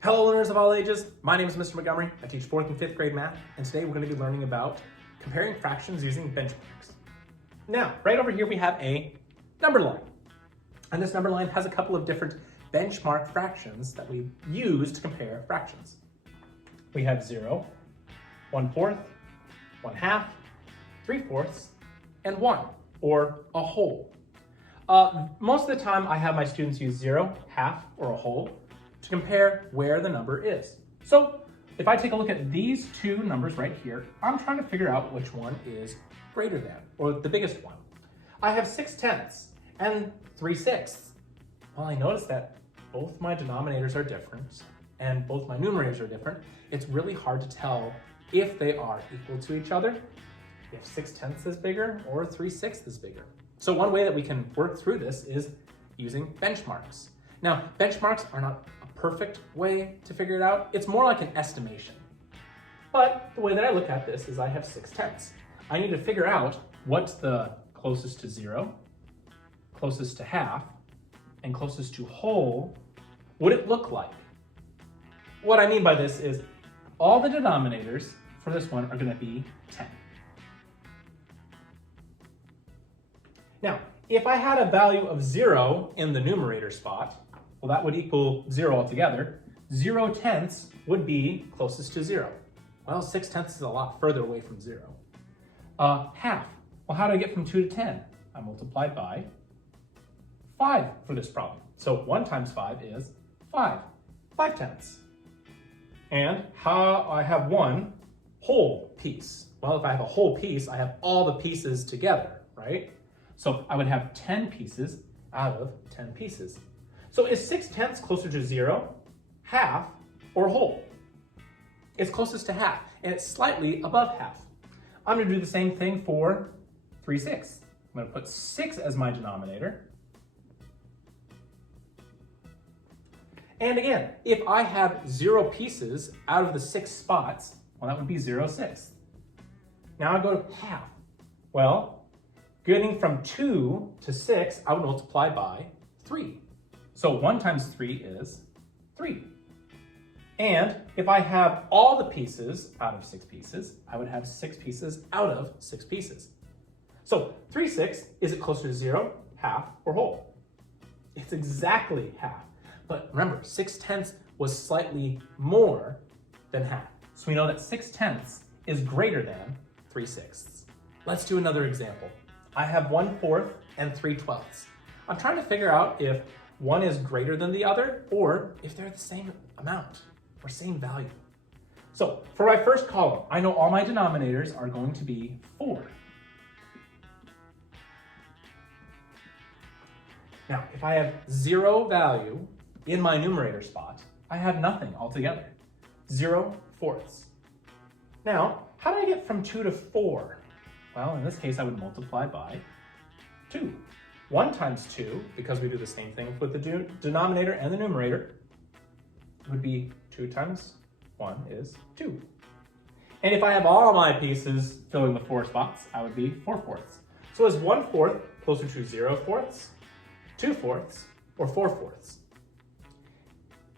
Hello learners of all ages, my name is Mr. Montgomery. I teach 4th and 5th grade math, and today we're going to be learning about comparing fractions using benchmarks. Now, right over here we have a number line, and this number line has a couple of different benchmark fractions that we use to compare fractions. We have 0, 1/4, 1/2, 3/4, and 1, or a whole. Most of the time I have my students use 0, half, or a whole to compare where the number is. So if I take a look at these two numbers right here, I'm trying to figure out which one is greater than, or the biggest one. I have 6/10 and 3/6. Well, I notice that both my denominators are different and both my numerators are different. It's really hard to tell if they are equal to each other, if 6/10 is bigger or 3/6 is bigger. So one way that we can work through this is using benchmarks. Now, benchmarks are not a perfect way to figure it out. It's more like an estimation. But the way that I look at this is I have 6/10. I need to figure out what's the closest to 0, closest to half, and closest to whole would it look like. What I mean by this is all the denominators for this one are going to be 10. Now, if I had a value of 0 in the numerator spot, well, that would equal 0 altogether. 0/10 would be closest to 0. Well, 6/10 is a lot further away from 0. Half. Well, how do I get from 2 to 10? I multiply by 5 for this problem. So 1 times 5 is 5. 5/10. And how I have one whole piece. Well, if I have a whole piece, I have all the pieces together, right? So I would have 10 pieces out of 10 pieces. So is 6/10 closer to 0, half, or whole? It's closest to half, and it's slightly above half. I'm going to do the same thing for 3/6. I'm going to put 6 as my denominator. And again, if I have 0 pieces out of the 6 spots, well, that would be 0/6. Now I go to half. Well, getting from 2 to 6, I would multiply by 3. So 1 times 3 is 3. And if I have all the pieces out of 6 pieces, I would have 6 pieces out of 6 pieces. So 3/6, is it closer to 0, half, or whole? It's exactly half. But remember, 6/10 was slightly more than half. So we know that 6/10 is greater than 3/6. Let's do another example. I have 1/4 and 3/12. I'm trying to figure out if one is greater than the other or if they're the same amount or same value. So for my first column, I know all my denominators are going to be 4. Now, if I have 0 value in my numerator spot, I have nothing altogether. 0/4. Now, how do I get from 2 to 4? Well, in this case, I would multiply by 2. 1 times 2, because we do the same thing with the denominator and the numerator, would be 2 times 1 is 2. And if I have all my pieces filling the 4 spots, I would be 4/4. So is 1/4 closer to 0/4, 2/4, or 4/4?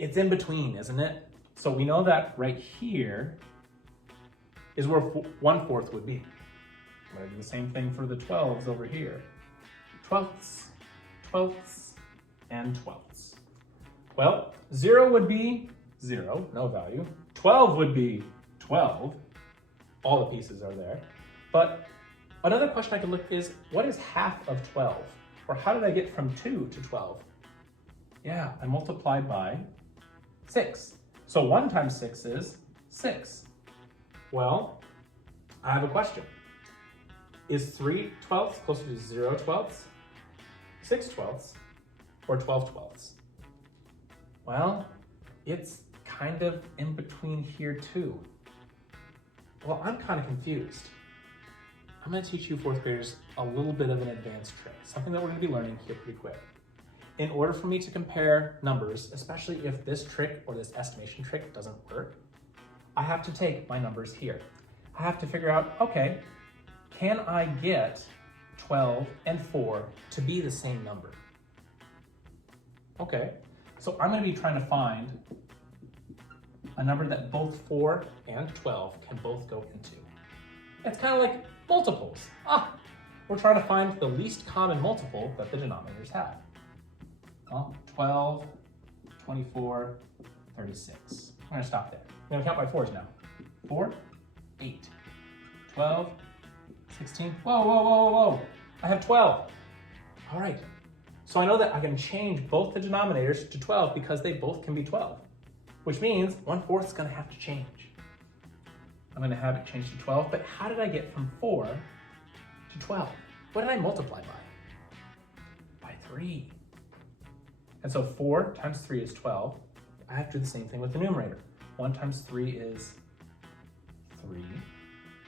It's in between, isn't it? So we know that right here is where 1/4 would be. I'm going to do the same thing for the 12s over here. 12ths, 12ths, and 12ths. Well, 0 would be 0, no value. 12 would be 12. All the pieces are there. But another question I could look is, what is half of 12? Or how did I get from 2 to 12? Yeah, I multiplied by 6. So 1 times 6 is 6. Well, I have a question. Is 3/12 closer to 0/12, 6/12, or 12/12? Well, it's kind of in between here too. Well, I'm kind of confused. I'm going to teach you 4th graders a little bit of an advanced trick, something that we're going to be learning here pretty quick. In order for me to compare numbers, especially if this trick or this estimation trick doesn't work, I have to take my numbers here. I have to figure out, okay, can I get 12 and 4 to be the same number? Okay, so I'm going to be trying to find a number that both 4 and 12 can both go into. It's kind of like multiples. We're trying to find the least common multiple that the denominators have. Well, 12, 24, 36. I'm gonna stop there. I'm gonna count by 4s now. 4, 8, 12, 16. Whoa, whoa, whoa, whoa, whoa. I have 12. All right. So I know that I can change both the denominators to 12 because they both can be 12, which means 1/4 is gonna have to change. I'm gonna have it change to 12, but how did I get from 4 to 12? What did I multiply by? By 3. And so 4 times 3 is 12. I have to do the same thing with the numerator. 1 times 3 is 3.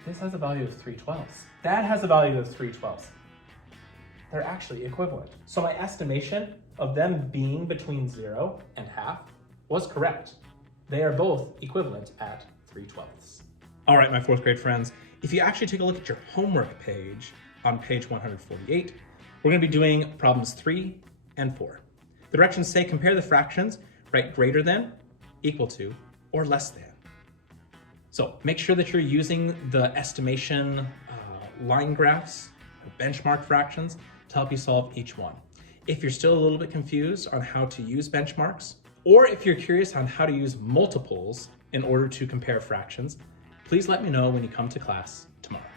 This has a value of 3/12. That has a value of 3/12. They're actually equivalent. So my estimation of them being between 0 and half was correct. They are both equivalent at 3/12. All right, my 4th grade friends, if you actually take a look at your homework page on page 148, we're gonna be doing problems 3 and 4. The directions say compare the fractions, write greater than, equal to, or less than. So make sure that you're using the estimation line graphs or benchmark fractions to help you solve each one. If you're still a little bit confused on how to use benchmarks, or if you're curious on how to use multiples in order to compare fractions, please let me know when you come to class tomorrow.